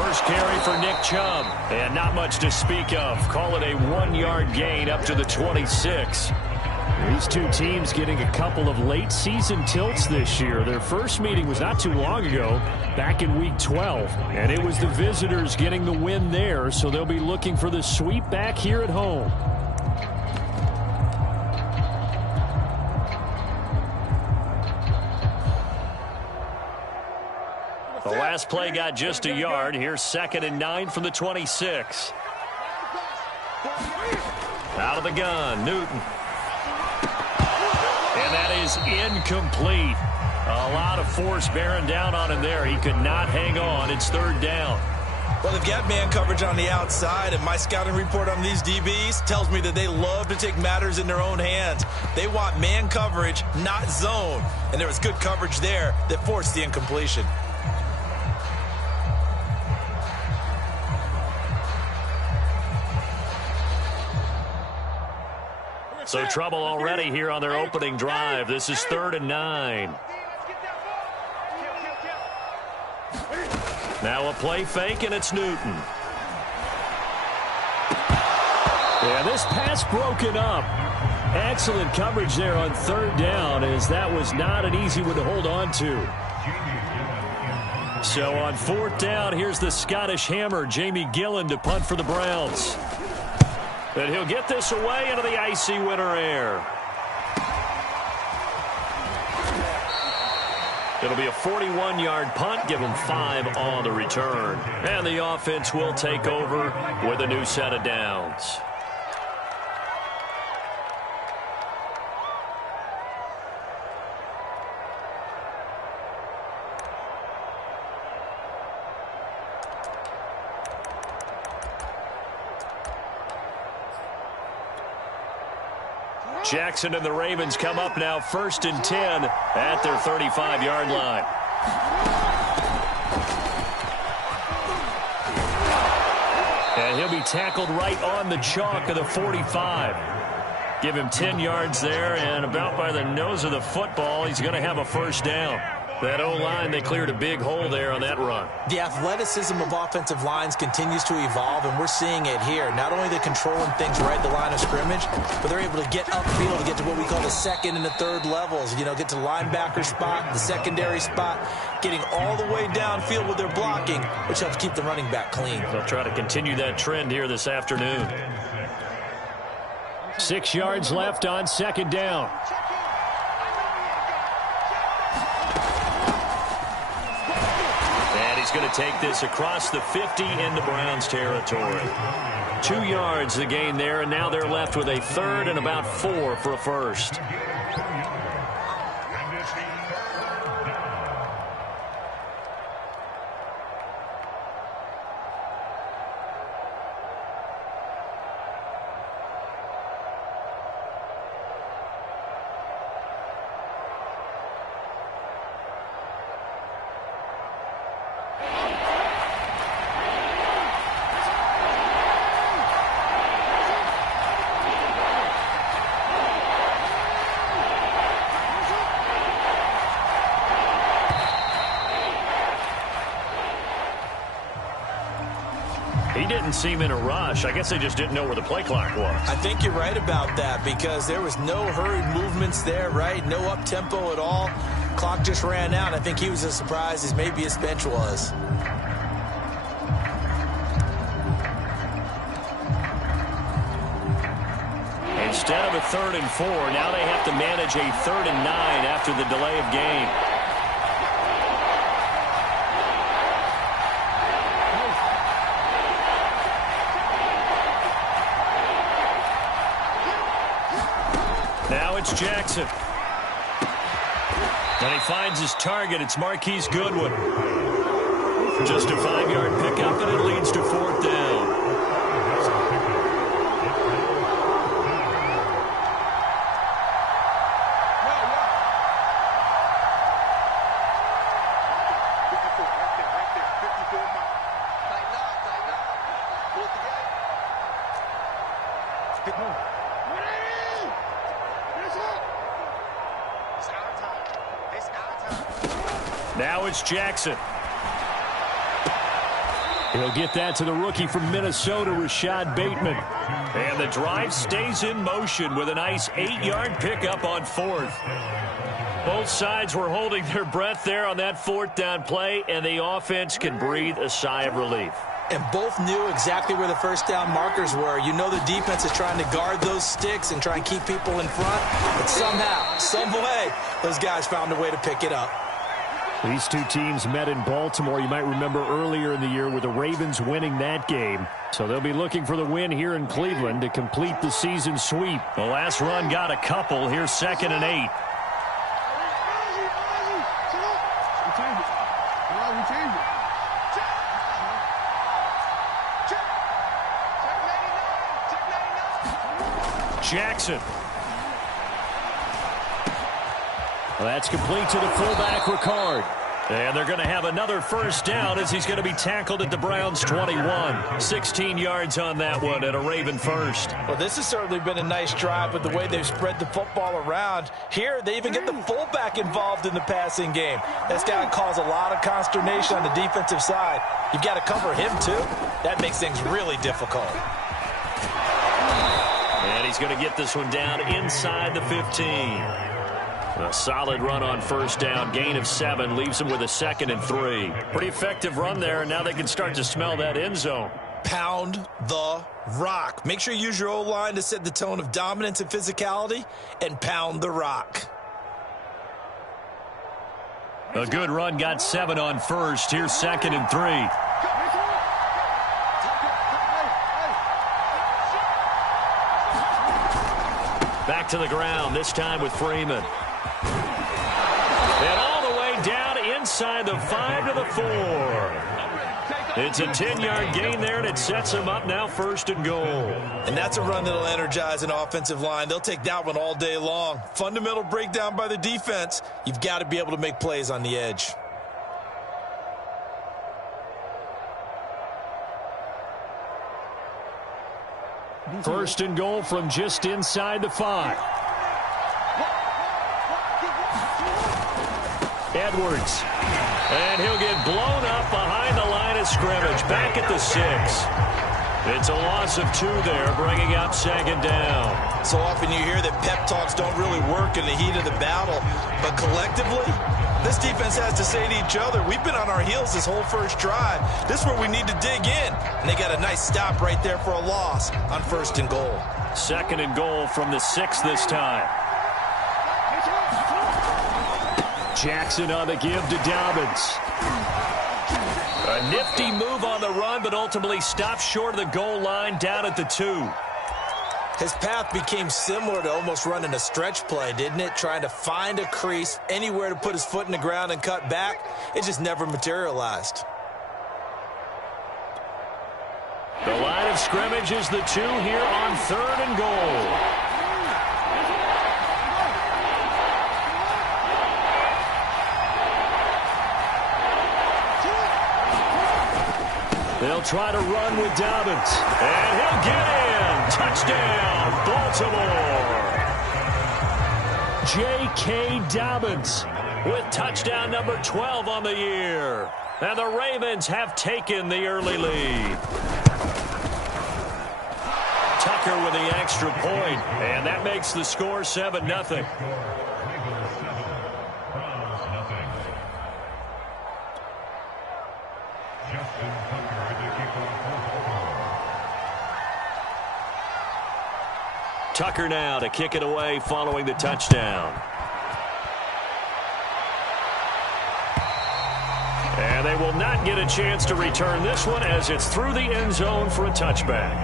First carry for Nick Chubb. And not much to speak of. Call it a 1-yard gain up to the 26. These two teams getting a couple of late season tilts this year. Their first meeting was not too long ago, back in week 12. And it was the visitors getting the win there, so they'll be looking for the sweep back here at home. The last play got just a yard. Here's 2nd and 9 from the 26. Out of the gun, Newton. And that is incomplete. A lot of force bearing down on him there. He could not hang on. It's 3rd down. Well, they've got man coverage on the outside, and my scouting report on these DBs tells me that they love to take matters in their own hands. They want man coverage, not zone. And there was good coverage there that forced the incompletion. So trouble already here on their opening drive. This is 3rd and 9. Now a play fake, and it's Newton. Yeah, this pass broken up. Excellent coverage there on 3rd down, as that was not an easy one to hold on to. So on 4th down, here's the Scottish Hammer, Jamie Gillen, to punt for the Browns. And he'll get this away into the icy winter air. It'll be a 41-yard punt, give them 5 on the return. And the offense will take over with a new set of downs. Jackson and the Ravens come up now 1st and 10 at their 35-yard line. And he'll be tackled right on the chalk of the 45. Give him 10 yards there, and about by the nose of the football, he's going to have a 1st down. That O-line, they cleared a big hole there on that run. The athleticism of offensive lines continues to evolve, and we're seeing it here. Not only are they controlling things right at the line of scrimmage, but they're able to get upfield to get to what we call the 2nd and the 3rd levels. You know, get to the linebacker spot, the secondary spot, getting all the way downfield with their blocking, which helps keep the running back clean. They'll try to continue that trend here this afternoon. 6 yards left on 2nd down. He's going to take this across the 50 into Browns territory. 2 yards the gain there, and now they're left with a 3rd and about 4 for a 1st. He didn't seem in a rush. I guess they just didn't know where the play clock was. I think you're right about that, because there was no hurried movements there, right? No up-tempo at all. Clock just ran out. I think he was as surprised as maybe his bench was. Instead of a 3rd and 4, now they have to manage a 3rd and 9 after the delay of game. Now it's Jackson. And he finds his target. It's Marquise Goodwin. Just a 5-yard pickup, and it leads to 4th down. Now it's Jackson. He'll get that to the rookie from Minnesota, Rashad Bateman. And the drive stays in motion with a nice 8-yard pickup on 4th. Both sides were holding their breath there on that 4th down play, and the offense can breathe a sigh of relief. And both knew exactly where the first down markers were. You know the defense is trying to guard those sticks and try and keep people in front. But somehow, some way, those guys found a way to pick it up. These two teams met in Baltimore, you might remember, earlier in the year with the Ravens winning that game. So they'll be looking for the win here in Cleveland to complete the season sweep. The last run got a couple. Here's 2nd and 8. Jackson. Well, that's complete to the fullback, Ricard. And they're going to have another first down as he's going to be tackled at the Browns' 21. 16 yards on that one and a Raven first. Well, this has certainly been a nice drive with the way they've spread the football around. Here, they even get the fullback involved in the passing game. That's got to cause a lot of consternation on the defensive side. You've got to cover him, too. That makes things really difficult. And he's going to get this one down inside the 15. A solid run on first down. Gain of 7 leaves him with a 2nd and 3. Pretty effective run there, and now they can start to smell that end zone. Pound the rock. Make sure you use your O-line to set the tone of dominance and physicality, and pound the rock. A good run, got 7 on first. Here's 2nd and 3. Back to the ground, this time with Freeman. And all the way down inside the 5 to the 4. It's a 10-yard gain there, and it sets him up now 1st and goal. And that's a run that'll energize an offensive line. They'll take that one all day long. Fundamental breakdown by the defense. You've got to be able to make plays on the edge. First and goal from just inside the 5. Edwards. And he'll get blown up behind the line of scrimmage. Back at the 6. It's a loss of 2 there, bringing up 2nd down. So often you hear that pep talks don't really work in the heat of the battle. But collectively, this defense has to say to each other, we've been on our heels this whole first drive. This is where we need to dig in. And they got a nice stop right there for a loss on 1st and goal. 2nd and goal from the 6 this time. Jackson on the give to Dobbins. A nifty move on the run, but ultimately stopped short of the goal line down at the 2. His path became similar to almost running a stretch play, didn't it? Trying to find a crease, anywhere to put his foot in the ground and cut back. It just never materialized. The line of scrimmage is the 2 here on 3rd and goal. They'll try to run with Dobbins. And he'll get in. Touchdown, Baltimore. J.K. Dobbins with touchdown number 12 on the year. And the Ravens have taken the early lead. Tucker with the extra point. And that makes the score 7-0. Tucker now to kick it away following the touchdown. And they will not get a chance to return this one as it's through the end zone for a touchback.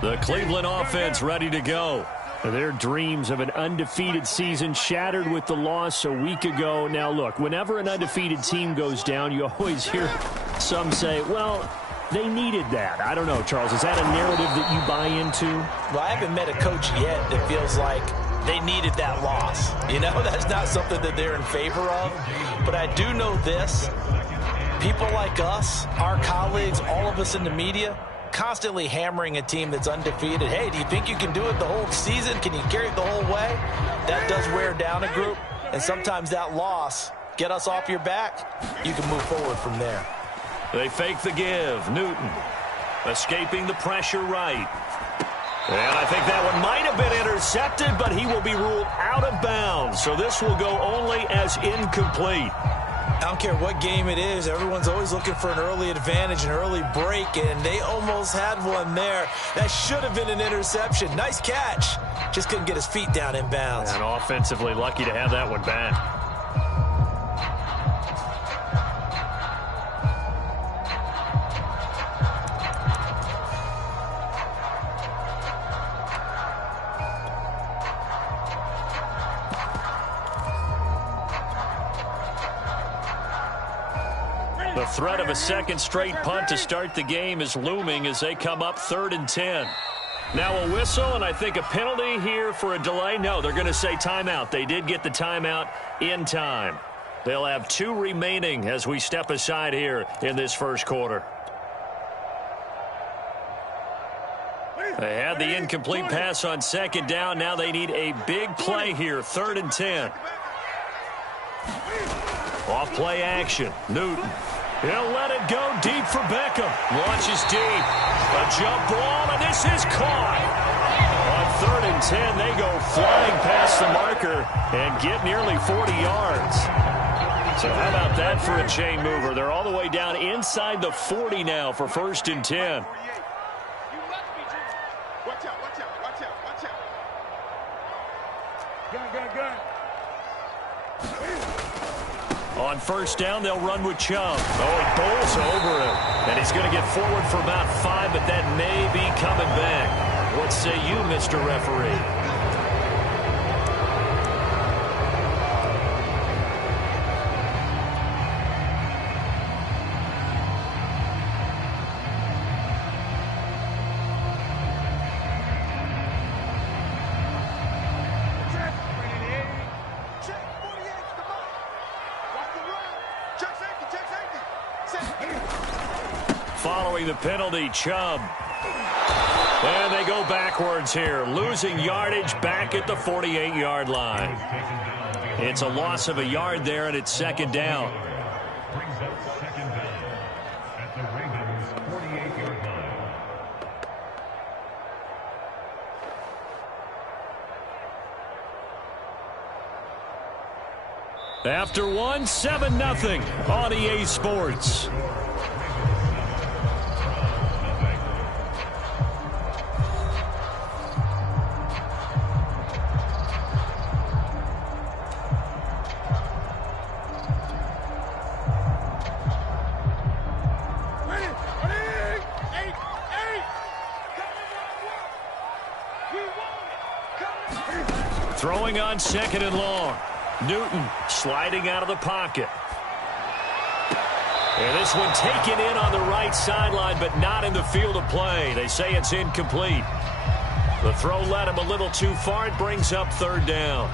The Cleveland offense ready to go. Their dreams of an undefeated season shattered with the loss a week ago. Now, look, whenever an undefeated team goes down, you always hear some say, well, they needed that. I don't know, Charles. Is that a narrative that you buy into? Well, I haven't met a coach yet that feels like they needed that loss. You know, that's not something that they're in favor of. But I do know this. People like us, our colleagues, all of us in the media, constantly hammering a team that's undefeated. Hey, do you think you can do it the whole season? Can you carry it the whole way? That does wear down a group, and sometimes that loss, get us off your back, you can move forward from there. They fake the give. Newton escaping the pressure right. And I think that one might have been intercepted, but he will be ruled out of bounds. So this will go only as incomplete. I don't care what game it is. Everyone's always looking for an early advantage, an early break, and they almost had one there. That should have been an interception. Nice catch. Just couldn't get his feet down in bounds. And offensively lucky to have that one back. The threat of a second straight punt to start the game is looming as they come up 3rd and 10. Now a whistle, and I think a penalty here for a delay. No, they're going to say timeout. They did get the timeout in time. They'll have 2 remaining as we step aside here in this first quarter. They had the incomplete pass on 2nd down. Now they need a big play here, 3rd and 10. Off play action. Newton. He'll let it go deep for Beckham. Launches deep. A jump ball, and this is caught. On 3rd and 10, they go flying past the marker and get nearly 40 yards. So how about that for a chain mover? They're all the way down inside the 40 now for 1st and 10. On 1st down, they'll run with Chubb. Oh, he bowls over him. And he's going to get forward for about 5, but that may be coming back. What say you, Mr. Referee? Following the penalty, Chubb. And they go backwards here, losing yardage back at the 48-yard line. It's a loss of a yard there, and it's 2nd down. Brings up 2nd down at the Ravens' 48-yard line. After one, 7-0 on EA Sports. Throwing on 2nd and long. Newton sliding out of the pocket. And this one taken in on the right sideline, but not in the field of play. They say it's incomplete. The throw led him a little too far. It brings up 3rd down.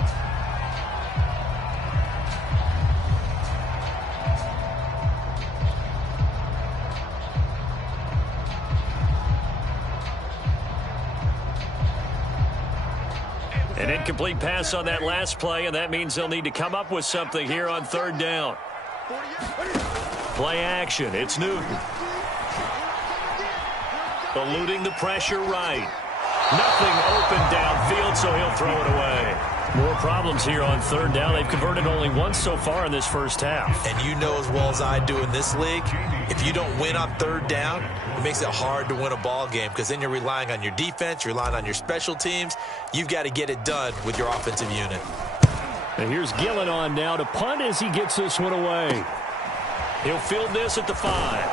An incomplete pass on that last play, and that means they'll need to come up with something here on 3rd down. Play action. It's Newton. Eluding the pressure right. Nothing open downfield, so he'll throw it away. More problems here on 3rd down. They've converted only once so far in this first half. And you know as well as I do in this league, if you don't win on 3rd down, it makes it hard to win a ball game because then you're relying on your defense, you're relying on your special teams. You've got to get it done with your offensive unit. And here's Gillen on now to punt as he gets this one away. He'll field this at the 5.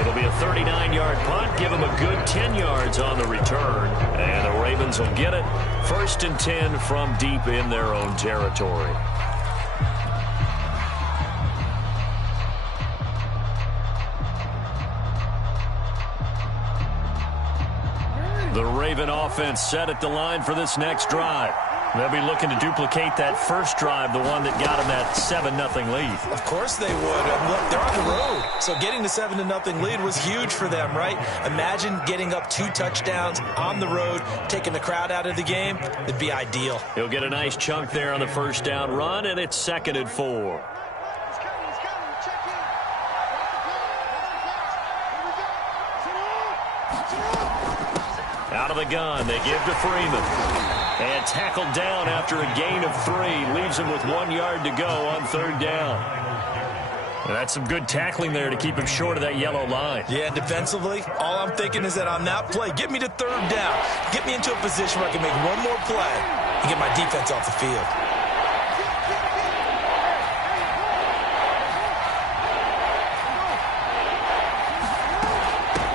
It'll be a 39-yard punt. Give him a good 10 yards on the return. And the Ravens will get it. 1st and 10 from deep in their own territory. The Raven offense set at the line for this next drive. They'll be looking to duplicate that first drive, the one that got them that 7-0 lead. Of course they would. And look, they're on the road. So getting the 7-0 lead was huge for them, right? Imagine getting up 2 touchdowns on the road, taking the crowd out of the game. It'd be ideal. He'll get a nice chunk there on the first down run, and it's 2nd and 4. Out of the gun, they give to Freeman. And tackled down after a gain of 3. Leaves him with 1 yard to go on 3rd down. And that's some good tackling there to keep him short of that yellow line. Yeah, defensively, all I'm thinking is that on that play, get me to 3rd down. Get me into a position where I can make one more play and get my defense off the field.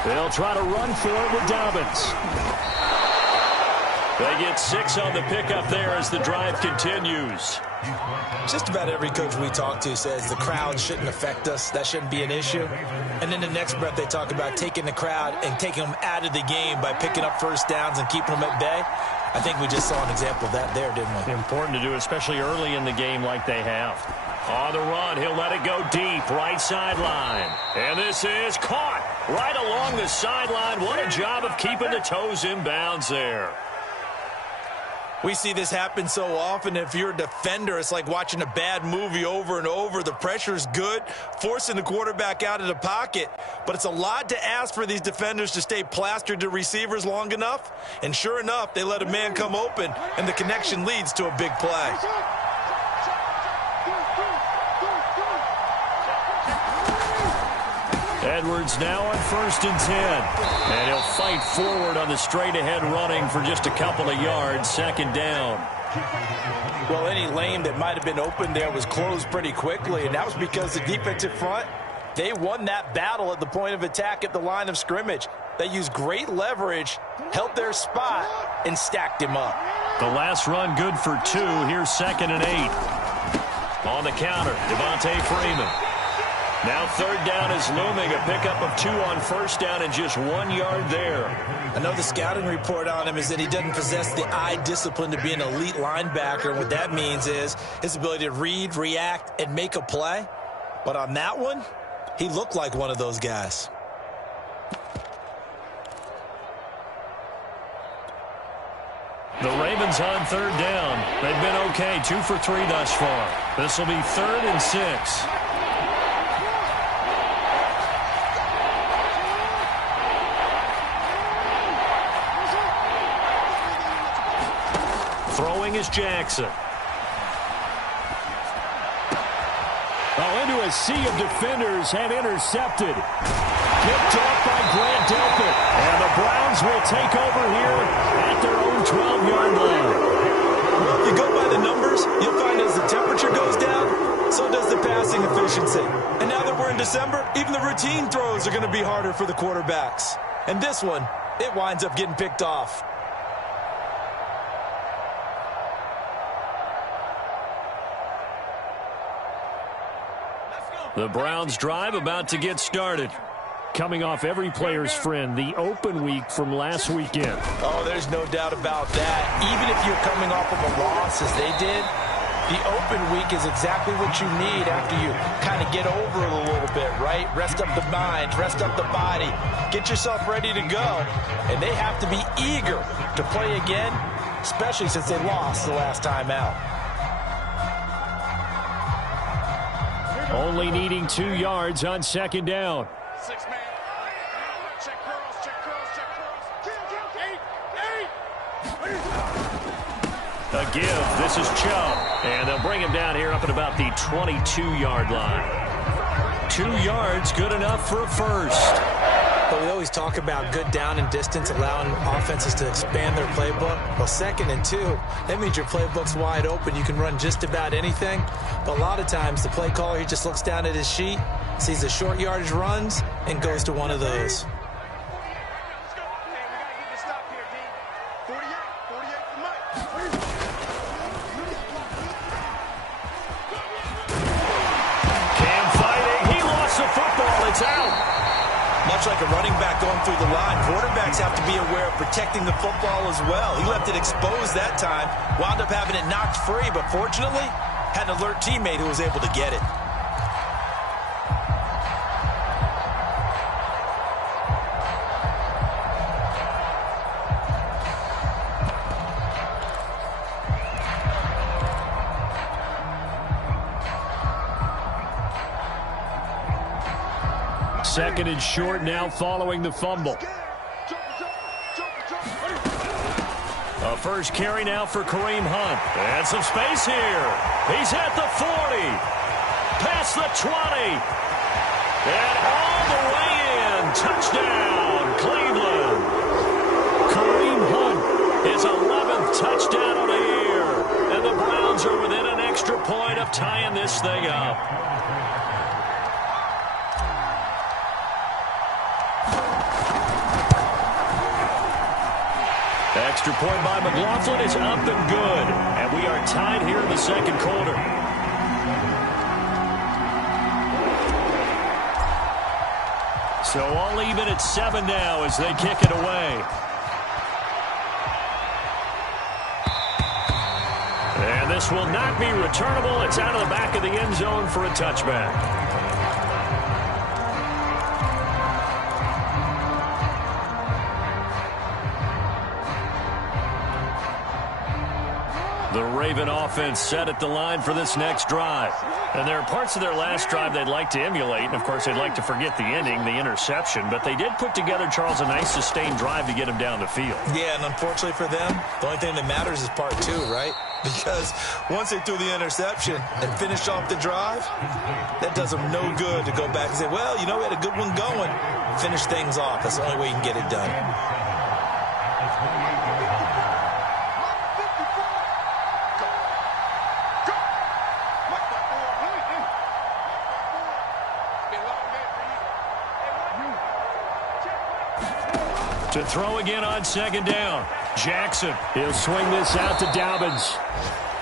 They'll try to run for it with Dobbins. They get 6 on the pickup there as the drive continues. Just about every coach we talk to says the crowd shouldn't affect us. That shouldn't be an issue. And in the next breath, they talk about taking the crowd and taking them out of the game by picking up first downs and keeping them at bay. I think we just saw an example of that there, didn't we? Important to do, especially early in the game like they have. On the run, he'll let it go deep, right sideline. And this is caught right along the sideline. What a job of keeping the toes in bounds there. We see this happen so often. If you're a defender, it's like watching a bad movie over and over. The pressure is good, forcing the quarterback out of the pocket. But it's a lot to ask for these defenders to stay plastered to receivers long enough. And sure enough, they let a man come open, and the connection leads to a big play. Edwards now on 1st and 10. And he'll fight forward on the straight-ahead running for just a couple of yards. 2nd down. Well, any lane that might have been open there was closed pretty quickly, and that was because the defensive front, they won that battle at the point of attack at the line of scrimmage. They used great leverage, held their spot, and stacked him up. The last run good for 2. Here's 2nd and 8. On the counter, Devontae Freeman. Now 3rd down is looming. A pickup of 2 on 1st down and just 1 yard there. I know the scouting report on him is that he doesn't possess the eye discipline to be an elite linebacker. And what that means is his ability to read, react, and make a play. But on that one, he looked like one of those guys. The Ravens on 3rd down. They've been okay, 2 for 3 thus far. This will be 3rd and 6. Throwing is Jackson. Oh, into a sea of defenders and intercepted. Picked off by Grant Delpit. And the Browns will take over here at their own 12-yard line. You go by the numbers, you'll find as the temperature goes down, so does the passing efficiency. And now that we're in December, even the routine throws are going to be harder for the quarterbacks. And this one, it winds up getting picked off. The Browns drive about to get started. Coming off every player's friend, the open week from last weekend. Oh, there's no doubt about that. Even if you're coming off of a loss as they did, the open week is exactly what you need after you kind of get over it a little bit, right? Rest up the mind, rest up the body, get yourself ready to go. And they have to be eager to play again, especially since they lost the last time out. Only needing 2 yards on 2nd down. 6-man. Check curls, check curls, check curls. 8. A give. This is Chubb. And they'll bring him down here up at about the 22-yard line. 2 yards, good enough for a first. But we always talk about good down and distance, allowing offenses to expand their playbook. Well, 2nd and 2, that means your playbook's wide open. You can run just about anything. But a lot of times, the play caller, he just looks down at his sheet, sees the short yardage runs, and goes to one of those. Cam fighting. He lost the football. It's out. Much like a running back going through the line, quarterbacks have to be aware of protecting the football as well. He left it exposed that time, wound up having it knocked free, but fortunately, had an alert teammate who was able to get it. Second and short now following the fumble. A first carry now for Kareem Hunt. And some space here. He's at the 40. Past the 20. And all the way in. Touchdown, Cleveland. Kareem Hunt, his 11th touchdown on the year. And the Browns are within an extra point of tying this thing up. Extra point by McLaughlin is up and good. And we are tied here in the second quarter. So all even at 7 now as they kick it away. And this will not be returnable. It's out of the back of the end zone for a touchback. The Raven offense set at the line for this next drive. And there are parts of their last drive they'd like to emulate. And, of course, they'd like to forget the ending, the interception. But they did put together, Charles, a nice sustained drive to get him down the field. Yeah, and unfortunately for them, the only thing that matters is part 2, right? Because once they threw the interception and finished off the drive, that does them no good to go back and say, well, you know, we had a good one going. Finish things off. That's the only way you can get it done. To throw again on second down. Jackson, he'll swing this out to Dobbins.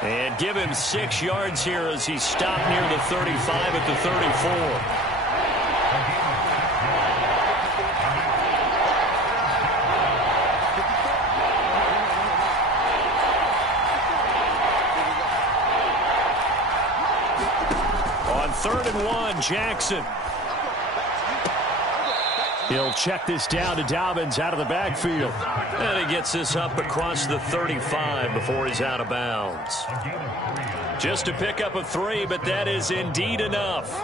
And give him 6 yards here as he stopped near the 35 at the 34. On 3rd and 1, Jackson. He'll check this down to Dobbins out of the backfield. And he gets this up across the 35 before he's out of bounds. Just a pickup of 3, but that is indeed enough.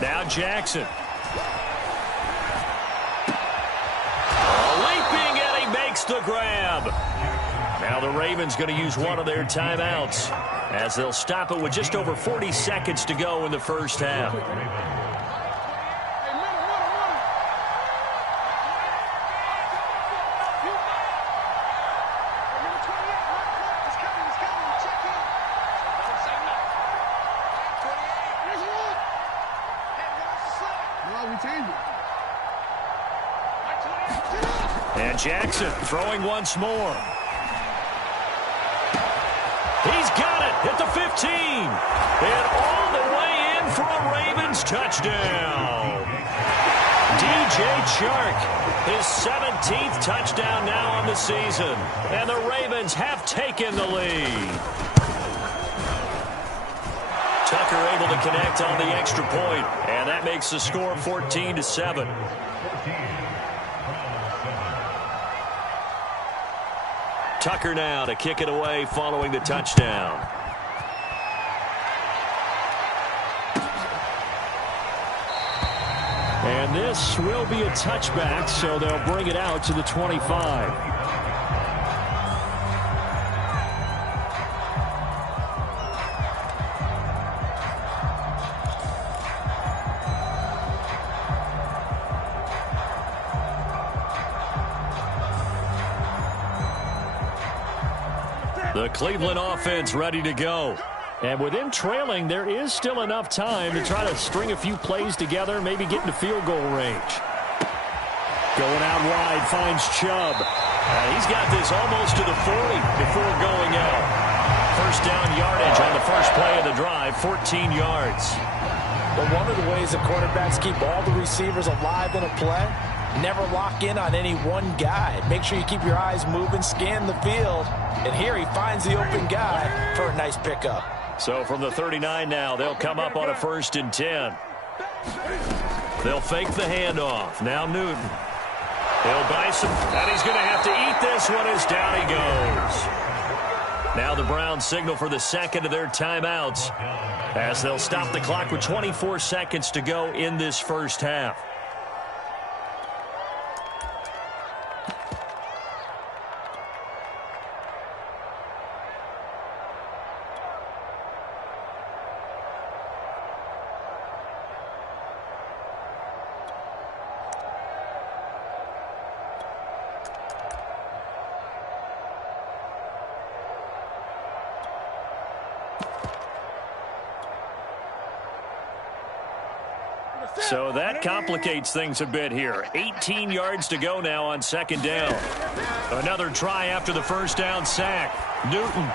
Now Jackson. Leaping, and he makes the grab. Now the Ravens going to use one of their timeouts as they'll stop it with just over 40 seconds to go in the first half. And Jackson throwing once more. He's got it at the 15. And all the way in for a Ravens touchdown. DJ Chark, his 17th touchdown now on the season. And the Ravens have taken the lead. Tucker able to connect on the extra point, and that makes the score 14-7. Tucker now to kick it away following the touchdown. And this will be a touchback, so they'll bring it out to the 25. The Cleveland offense ready to go. And with them trailing, there is still enough time to try to string a few plays together, maybe get into field goal range. Going out wide, finds Chubb. He's got this almost to the 40 before going out. First down yardage on the first play of the drive, 14 yards. But one of the ways the quarterbacks keep all the receivers alive in a play, never lock in on any one guy. Make sure you keep your eyes moving, scan the field. And here he finds the open guy for a nice pickup. So from the 39 now, they'll come up on a 1st and 10. They'll fake the handoff. Now Newton. He'll buy some, and he's going to have to eat this one as down he goes. Now the Browns signal for the second of their timeouts as they'll stop the clock with 24 seconds to go in this first half. So that complicates things a bit here. 18 yards to go now on second down. Another try after the first down sack. Newton.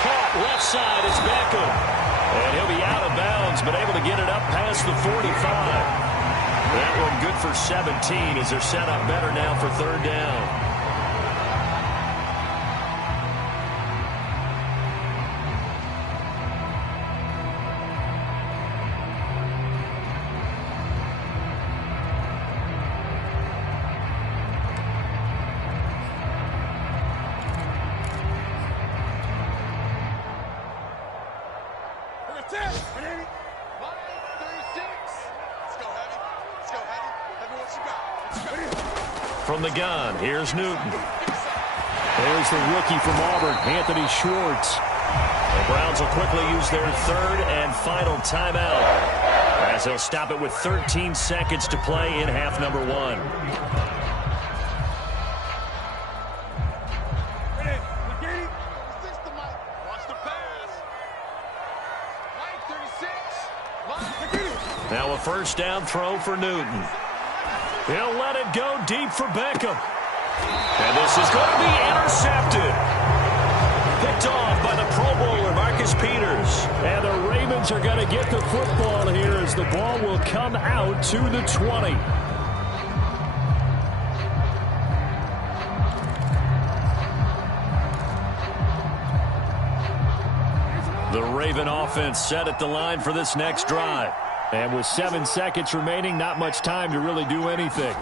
Caught left side. It's Beckham. And he'll be out of bounds, but able to get it up past the 45. That one good for 17 as they're set up better now for third down. From the gun, here's Newton. There's the rookie from Auburn, Anthony Schwartz. The Browns will quickly use their third and final timeout as they'll stop it with 13 seconds to play in half number one. Now a first down throw for Newton. He'll let it go deep for Beckham. And this is going to be intercepted. Picked off by the Pro Bowler, Marcus Peters. And the Ravens are going to get the football here as the ball will come out to the 20. The Raven offense set at the line for this next drive. And with 7 seconds remaining, not much time to really do anything.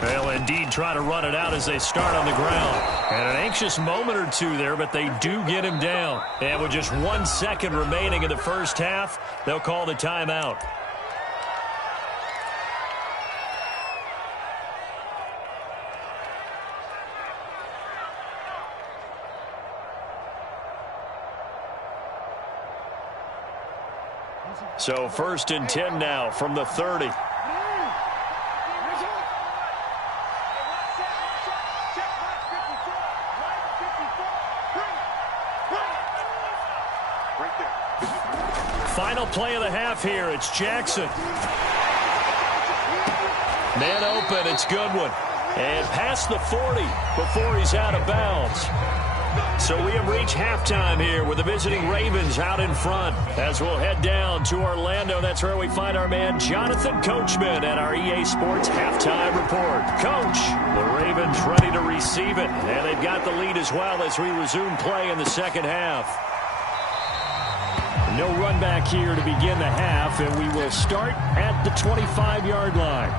They'll indeed try to run it out as they start on the ground. And an anxious moment or two there, but they do get him down. And with just 1 second remaining in the first half, they'll call the timeout. So 1st and 10 now from the 30. Final play of the half here. It's Jackson. Man open. It's Goodwin. And past the 40 before he's out of bounds. So we have reached halftime here with the visiting Ravens out in front. As we'll head down to Orlando, that's where we find our man Jonathan Coachman at our EA Sports Halftime Report. Coach, the Ravens ready to receive it. And they've got the lead as well as we resume play in the second half. No run back here to begin the half, and we will start at the 25-yard line.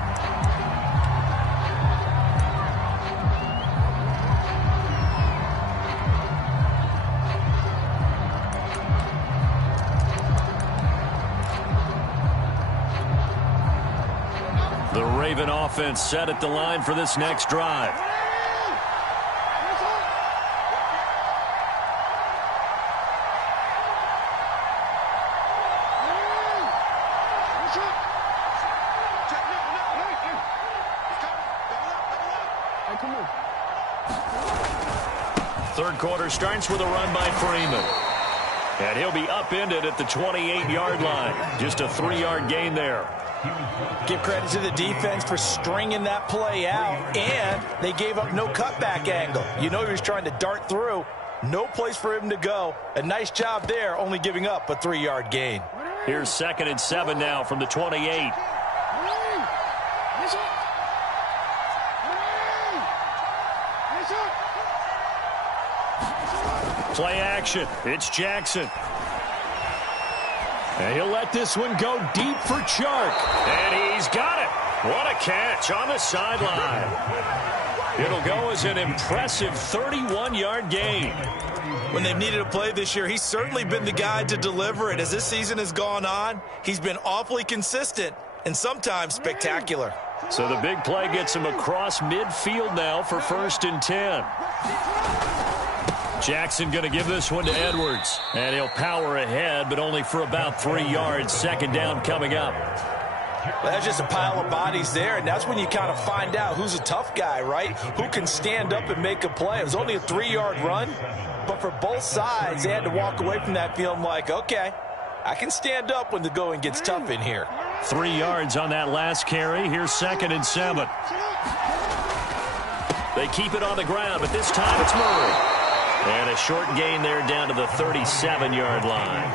The Raven offense set at the line for this next drive. third quarter starts with a run by Freeman. And he'll be upended at the 28-yard line. Just a 3-yard gain there. Give credit to the defense for stringing that play out, and they gave up no cutback angle. You know he was trying to dart through. No place for him to go. A nice job there, only giving up a 3-yard gain. Here's 2nd and 7 now from the 28. Play action. It's Jackson. And he'll let this one go deep for Chark. And he's got it. What a catch on the sideline. It'll go as an impressive 31-yard gain. When they've needed a play this year, he's certainly been the guy to deliver it. As this season has gone on, he's been awfully consistent and sometimes spectacular. So the big play gets him across midfield now for 1st and 10. Jackson going to give this one to Edwards. And he'll power ahead, but only for about 3 yards. 2nd down coming up. Well, that's just a pile of bodies there, and that's when you kind of find out who's a tough guy, right? Who can stand up and make a play. It was only a 3-yard run, but for both sides, they had to walk away from that feeling like, okay, I can stand up when the going gets tough in here. 3 yards on that last carry. Here's 2nd and 7. They keep it on the ground, but this time it's Murray. And a short gain there down to the 37-yard line.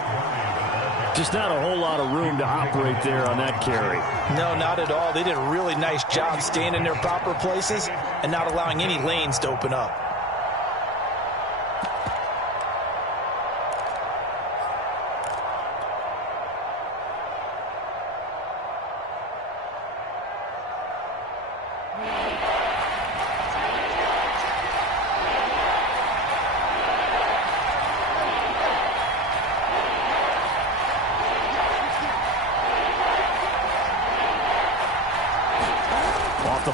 Just not a whole lot of room to operate there on that carry. No, not at all. They did a really nice job staying in their proper places and not allowing any lanes to open up.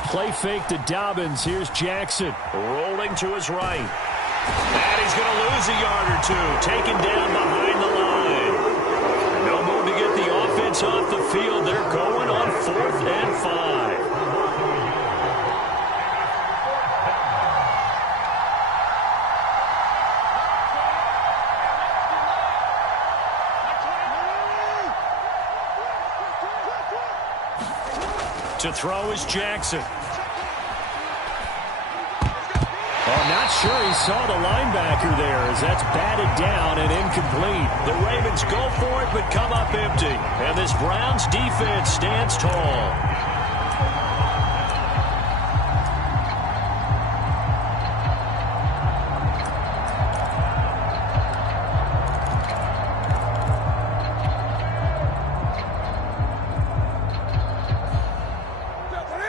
Play fake to Dobbins. Here's Jackson. Rolling to his right. And he's going to lose a yard or two. Taken down behind the line. No move to get the offense off the field. They're going on 4th and 5. To throw is Jackson. I'm not sure he saw the linebacker there as that's batted down and incomplete. The Ravens go for it but come up empty. And this Browns defense stands tall.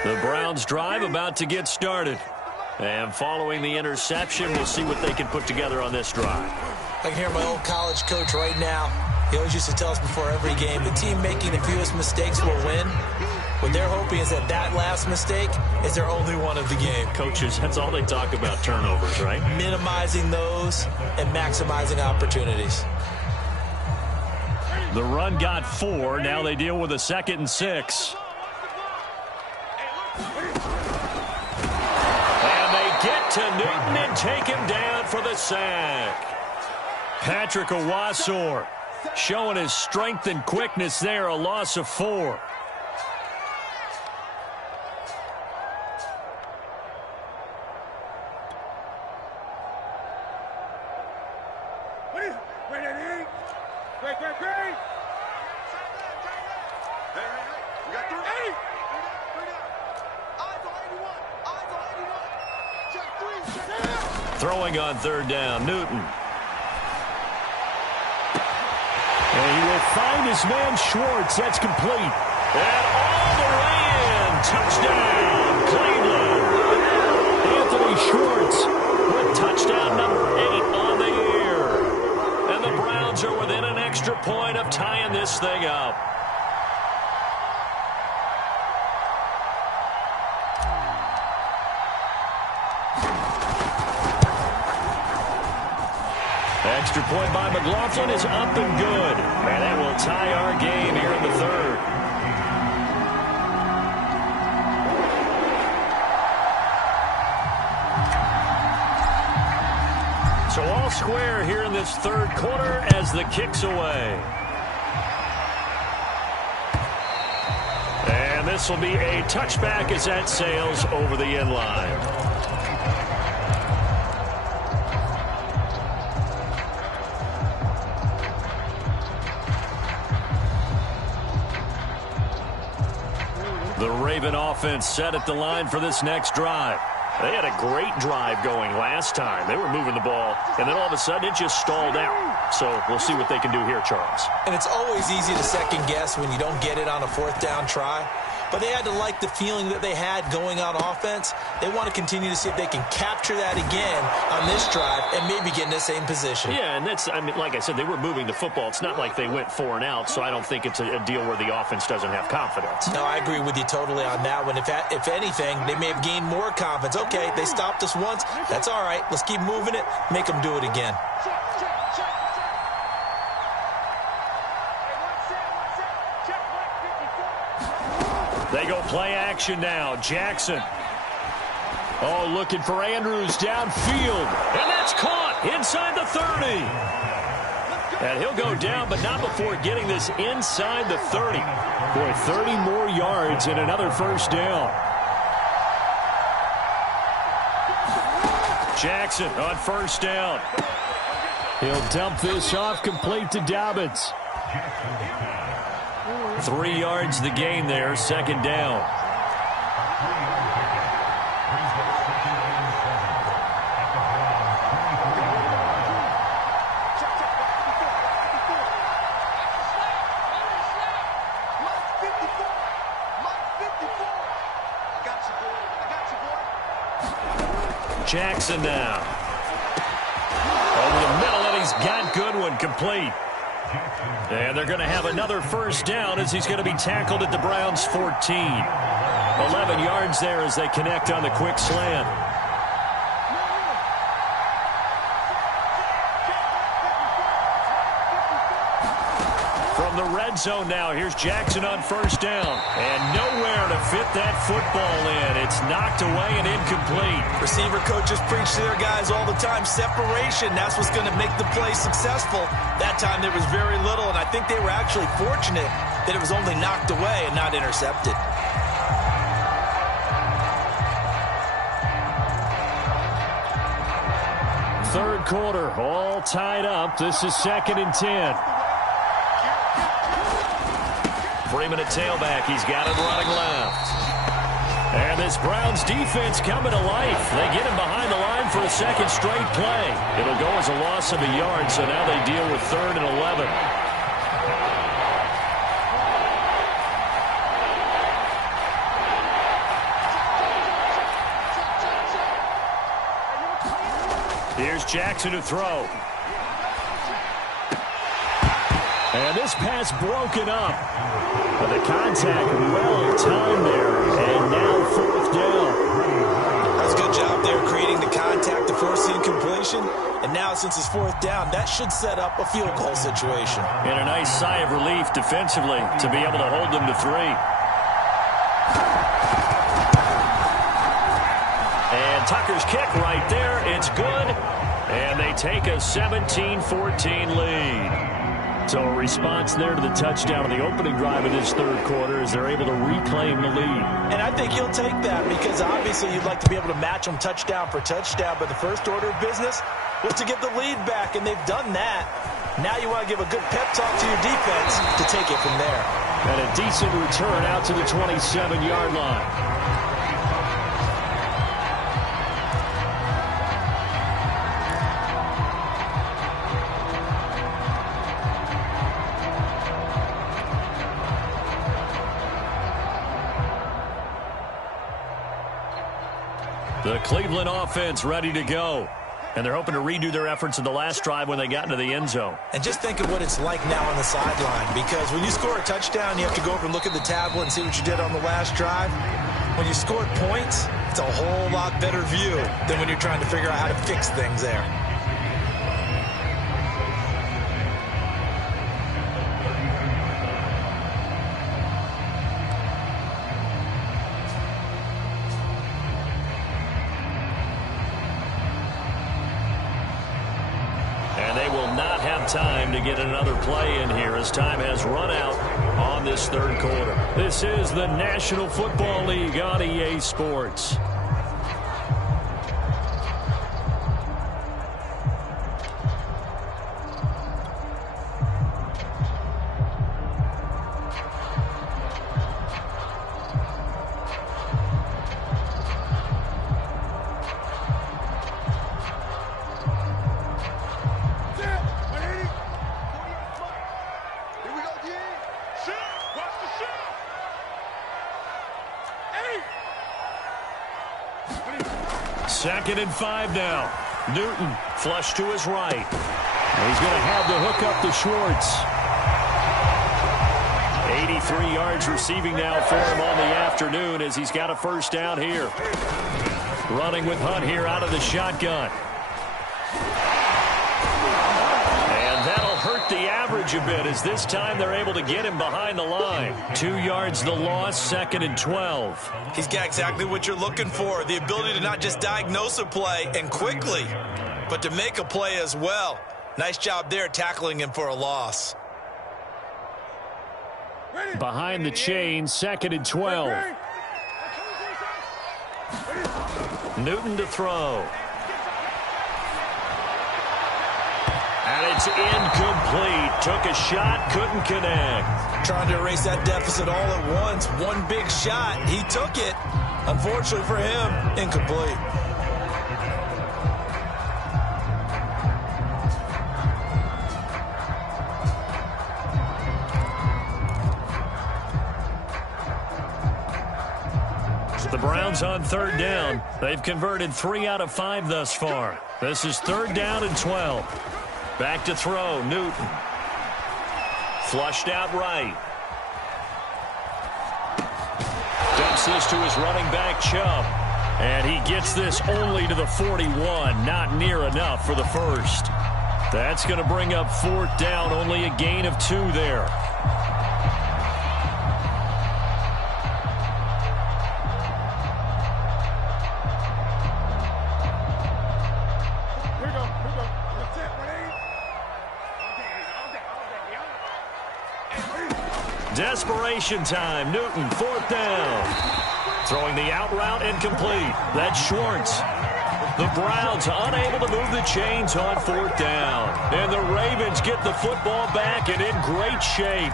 The Browns drive about to get started. And following the interception, we'll see what they can put together on this drive. I can hear my old college coach right now. He always used to tell us before every game, the team making the fewest mistakes will win. What they're hoping is that that last mistake is their only one of the game. Coaches, that's all they talk about, turnovers, right? Minimizing those and maximizing opportunities. The run got 4. Now they deal with a 2nd and 6. Get to Newton and take him down for the sack. Patrick Owasor showing his strength and quickness there, a loss of 4. Throwing on 3rd down, Newton. And he will find his man Schwartz. That's complete. And all the way in. Touchdown, Cleveland. Anthony Schwartz with touchdown number 8 on the year. And the Browns are within an extra point of tying this thing up. Extra point by McLaughlin is up and good. And that will tie our game here in the 3rd. So all square here in this third quarter as the kick's away. And this will be a touchback as that sails over the end line. The Raven offense set at the line for this next drive. They had a great drive going last time. They were moving the ball, and then all of a sudden it just stalled out. So we'll see what they can do here, Charles. And it's always easy to second guess when you don't get it on a fourth down try. But they had to like the feeling that they had going on offense. They want to continue to see if they can capture that again on this drive and maybe get in the same position. Yeah, and that's, I mean, like I said, they were moving the football. It's not like they went 4 and out, so I don't think it's a deal where the offense doesn't have confidence. No, I agree with you totally on that one. If anything, they may have gained more confidence. Okay, they stopped us once. That's all right. Let's keep moving it. Make them do it again. They go play action now. Jackson. Oh, looking for Andrews downfield. And that's caught inside the 30. And he'll go down, but not before getting this inside the 30. Boy, 30 more yards and another first down. Jackson on first down. He'll dump this off complete to Dobbins. 3 yards the gain there, second down. Jackson now. Over the middle, and he's got Goodwin complete. And they're going to have another first down as he's going to be tackled at the Browns' 14. 11 yards there as they connect on the quick slant. From the red zone now, here's Jackson on first down. And nowhere to fit that football in. It's knocked away and incomplete. Receiver coaches preach to their guys all the time. Separation, that's what's going to make the play successful. That time there was very little, and I think they were actually fortunate that it was only knocked away and not intercepted. Third quarter, all tied up. This is 2nd and 10. Freeman at tailback. He's got it running left. And this Browns defense coming to life. They get him behind the line for a second straight play. It'll go as a loss of a yard, so now they deal with 3rd and 11. Here's Jackson to throw. And this pass broken up. But the contact well timed there. And now 4th down. That's a good job there creating the contact to force the incompletion. And now since it's 4th down, that should set up a field goal situation. And a nice sigh of relief defensively to be able to hold them to 3. And Tucker's kick right there. It's good. And they take a 17-14 lead. So a response there to the touchdown in the opening drive of this third quarter as they're able to reclaim the lead. And I think he'll take that because obviously you'd like to be able to match them touchdown for touchdown, but the first order of business was to get the lead back, and they've done that. Now you want to give a good pep talk to your defense to take it from there. And a decent return out to the 27-yard line. The Cleveland offense ready to go. And they're hoping to redo their efforts in the last drive when they got into the end zone. And just think of what it's like now on the sideline, because when you score a touchdown, you have to go over and look at the tablet and see what you did on the last drive. When you scored points, it's a whole lot better view than when you're trying to figure out how to fix things there. have time to get another play in here as time has run out on this third quarter. This is the National Football League on EA Sports. Second and 5 now. Newton flush to his right. He's going to have the hook up to Schwartz. 83 yards receiving now for him on the afternoon as he's got a first down here. Running with Hunt here out of the shotgun. And that'll hurt the average a bit as this time they're able to get him behind the line. 2 yards the loss, second and 12. He's got exactly what you're looking for, the ability to not just diagnose a play and quickly, but to make a play as well. Nice job there tackling him for a loss. Behind the chain, second and 12. Newton to throw. And it's incomplete. Took a shot, couldn't connect. Trying to erase that deficit all at once. One big shot. He took it. Unfortunately for him, incomplete. The Browns on third down. They've converted 3 out of 5 thus far. This is third down and 12. Back to throw, Newton. Flushed out right. Dumps this to his running back, Chubb. And he gets this only to the 41. Not near enough for the first. That's going to bring up fourth down. Only a gain of 2 there. Desperation time. Newton, fourth down. Throwing the out route incomplete. That's Schwartz. The Browns unable to move the chains on fourth down. And the Ravens get the football back and in great shape.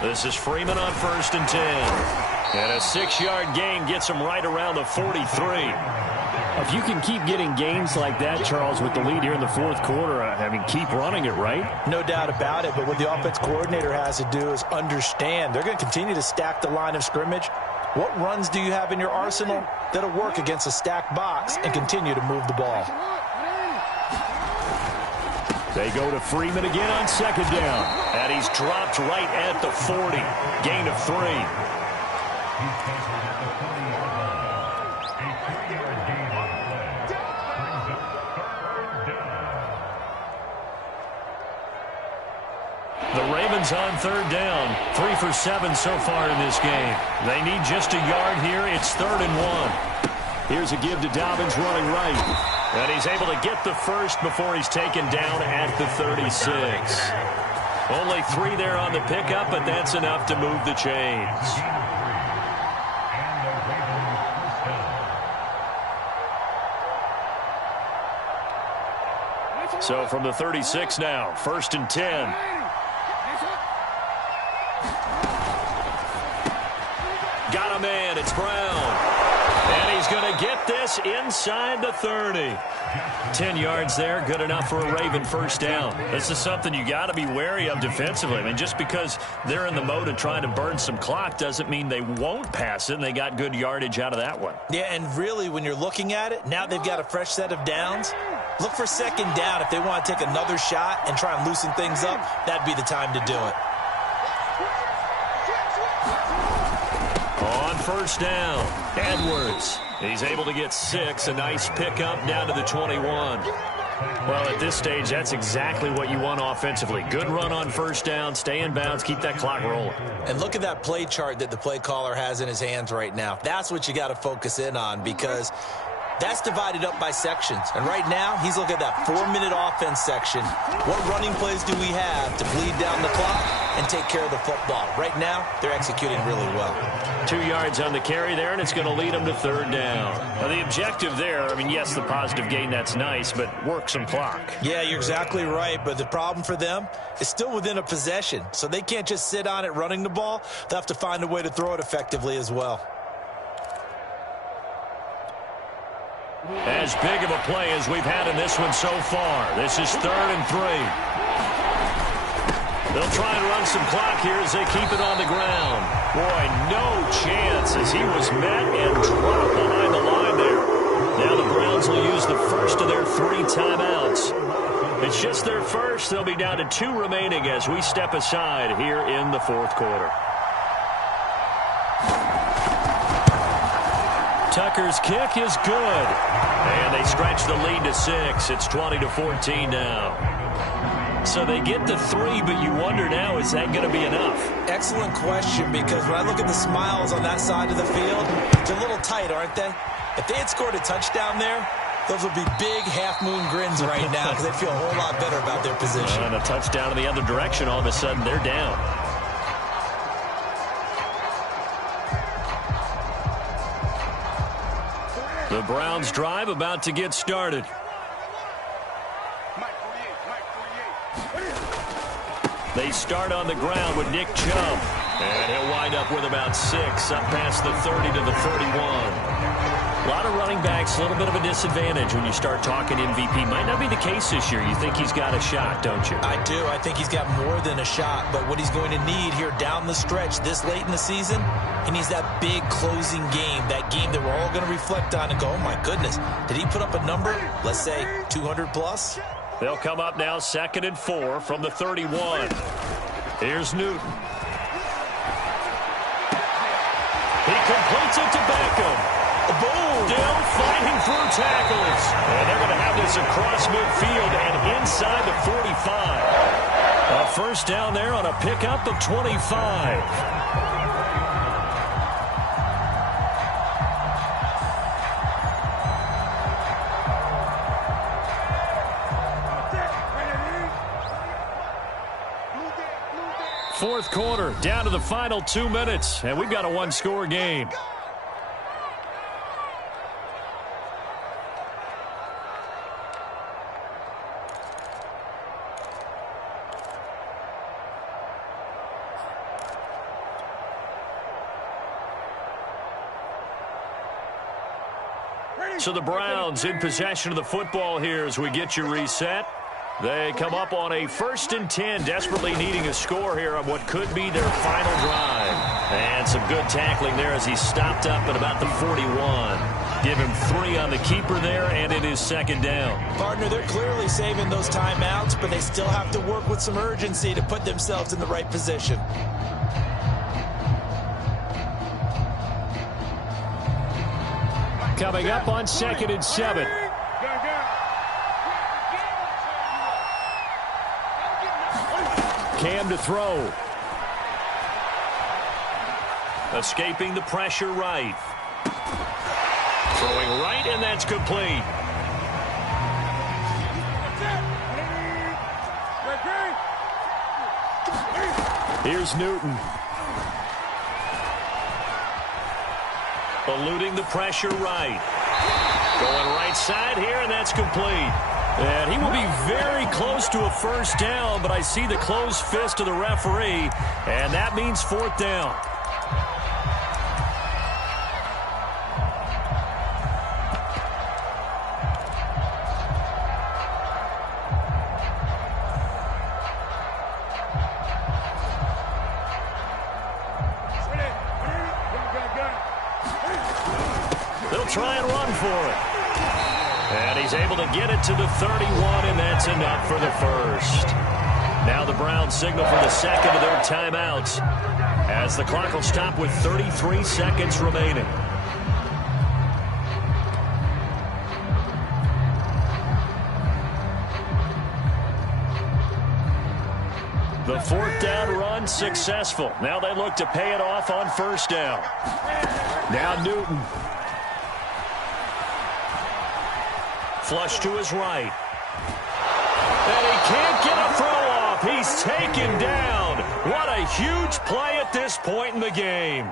This is Freeman on first and 10. And a 6-yard gain gets him right around the 43. If you can keep getting gains like that, Charles, with the lead here in the fourth quarter, I mean, keep running it, right? No doubt about it, but what the offense coordinator has to do is understand. They're going to continue to stack the line of scrimmage. What runs do you have in your arsenal that'll work against a stacked box and continue to move the ball? They go to Freeman again on second down. And he's dropped right at the 40. Gain of 3. The Ravens on third down. 3 for 7 so far in this game. They need just a yard here. It's 3rd and 1. Here's a give to Dobbins running right. And he's able to get the first before he's taken down at the 36. Only 3 there on the pickup, but that's enough to move the chains. So from the 36 now, 1st and 10. Got a man, it's Brown. And he's going to get this inside the 30. 10 yards there, good enough for a Raven first down. This is something you got to be wary of defensively. I mean, just because they're in the mode of trying to burn some clock doesn't mean they won't pass it, and they got good yardage out of that one. Yeah, and really, when you're looking at it, now they've got a fresh set of downs. Look for second down. If they want to take another shot and try and loosen things up, that'd be the time to do it. first down. Edwards. He's able to get 6. A nice pickup down to the 21. Well, at this stage, that's exactly what you want offensively. Good run on first down, stay in bounds, keep that clock rolling. And look at that play chart that the play caller has in his hands right now. That's what you got to focus in on, because that's divided up by sections. And right now, he's looking at that 4-minute offense section. What running plays do we have to bleed down the clock and take care of the football? Right now, they're executing really well. 2 yards on the carry there, and it's going to lead them to third down. Now, the objective there, I mean, yes, the positive gain, that's nice, but work some clock. Yeah, you're exactly right, but the problem for them is still within a possession, so they can't just sit on it running the ball. They'll have to find a way to throw it effectively as well. As big of a play as we've had in this one so far. This is 3rd and 3. They'll try and run some clock here as they keep it on the ground. Boy, no chance as he was met and dropped behind the line there. Now the Browns will use the first of their 3 timeouts. It's just their first. They'll be down to 2 remaining as we step aside here in the 4th quarter. Tucker's kick is good. And they stretch the lead to 6. It's 20-14 now. So they get the 3, but you wonder now, is that going to be enough? Excellent question, because when I look at the smiles on that side of the field, they're a little tight, aren't they? If they had scored a touchdown there, those would be big half-moon grins right now because they feel a whole lot better about their position. And a touchdown in the other direction, all of a sudden they're down. The Browns drive about to get started. They start on the ground with Nick Chubb. And he'll wind up with about 6, up past the 30 to the 31. A lot of running backs, a little bit of a disadvantage when you start talking MVP. Might not be the case this year. You think he's got a shot, don't you? I do. I think he's got more than a shot. But what he's going to need here down the stretch this late in the season, he needs that big closing game, that game that we're all going to reflect on and go, oh, my goodness, did he put up a number, let's say 200 plus? They'll come up now 2nd and 4 from the 31. Here's Newton. He completes it to Beckham. Boom! Still fighting through tackles. And they're going to have this across midfield and inside the 45. A first down there on a pickup of 25. Fourth quarter, down to the final 2 minutes, and we've got a 1-score game. So the Browns in possession of the football here as we get you reset. They come up on a 1st and 10, desperately needing a score here on what could be their final drive. And some good tackling there as he stopped up at about the 41. Give him 3 on the keeper there, and it is 2nd down. Partner, they're clearly saving those timeouts, but they still have to work with some urgency to put themselves in the right position. Coming up on 2nd and 7. Cam to throw. Escaping the pressure right. Throwing right, and that's complete. Here's Newton. Eluding the pressure right. Going right side here, and that's complete. And he will be very close to a first down, but I see the closed fist of the referee, and that means 4th down. They'll try and run for it. And he's able to get it to the 31, and that's enough for the first. Now the Browns signal for the second of their timeouts as the clock will stop with 33 seconds remaining. The fourth down run successful. Now they look to pay it off on first down. Now Newton. Flush to his right. And he can't get a throw off. He's taken down. What a huge play at this point in the game.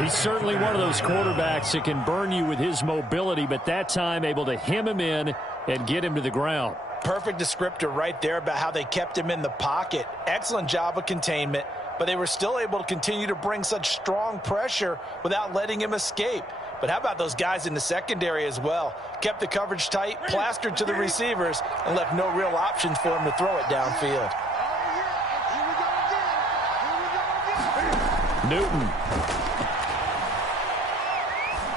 He's certainly one of those quarterbacks that can burn you with his mobility, but that time able to hem him in and get him to the ground. Perfect descriptor right there about how they kept him in the pocket. Excellent job of containment, but they were still able to continue to bring such strong pressure without letting him escape. But how about those guys in the secondary as well? Kept the coverage tight, plastered to the receivers, and left no real options for him to throw it downfield. Newton.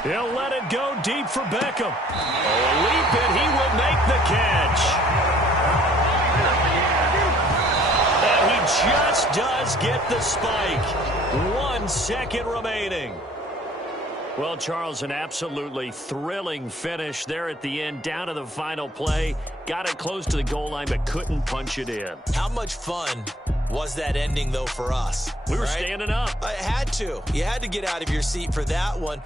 He'll let it go deep for Beckham. Oh, a leap, and he will make the catch. And he just does get the spike. 1 second remaining. Well, Charles, an absolutely thrilling finish there at the end, down to the final play. Got it close to the goal line, but couldn't punch it in. How much fun was that ending, though, for us? We were standing up. I had to. You had to get out of your seat for that one.